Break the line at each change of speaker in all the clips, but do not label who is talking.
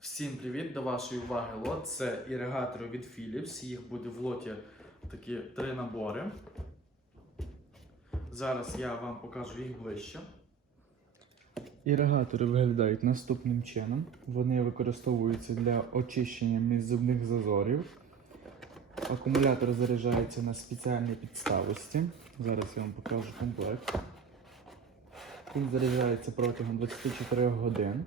Всім привіт! До вашої уваги лот. Це іригатори від Philips. Їх буде в лоті такі три набори. Зараз я вам покажу їх ближче. Іригатори виглядають наступним чином. Вони використовуються для очищення міжзубних зазорів. Акумулятор заряджається на спеціальній підставості. Зараз я вам покажу комплект. Він заряджається протягом 24 годин.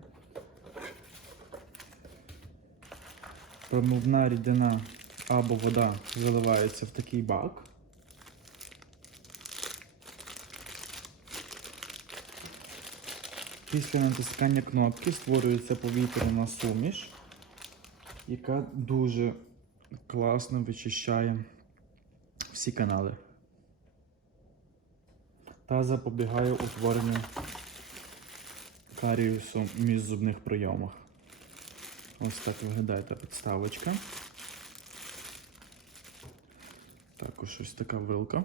Промивна рідина або вода заливається в такий бак. Після натискання кнопки створюється повітряна суміш, яка дуже класно вичищає всі канали та запобігає утворенню каріусу в міжзубних прийомах. Ось так виглядає та підставочка. Також ось така вилка.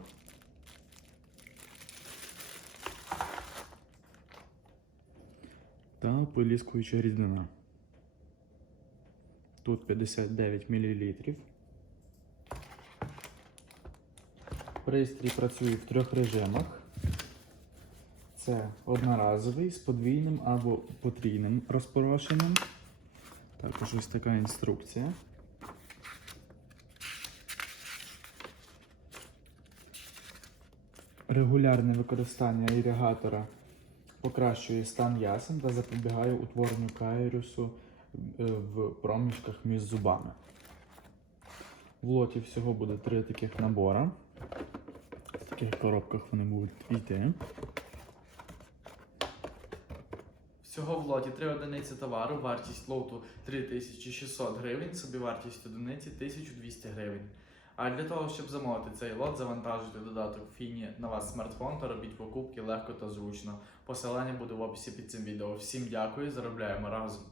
Та поліскуюча рідина. Тут 59 мл. Пристрій працює в трьох режимах. Це одноразовий з подвійним або потрійним розпорошенням. Також ось така інструкція. Регулярне використання іригатора покращує стан ясен та запобігає утворенню каїрусу е, в проміжках між зубами. В лоті всього буде три таких набора. В таких коробках вони будуть йти. Всього в лоті 3 одиниці товару, вартість лоту 3600 гривень, собівартість одиниці 1200 гривень. А для того, щоб замовити цей лот, завантажуйте додаток Фіні на ваш смартфон та робіть покупки легко та зручно. Посилання буде в описі під цим відео. Всім дякую, заробляємо разом.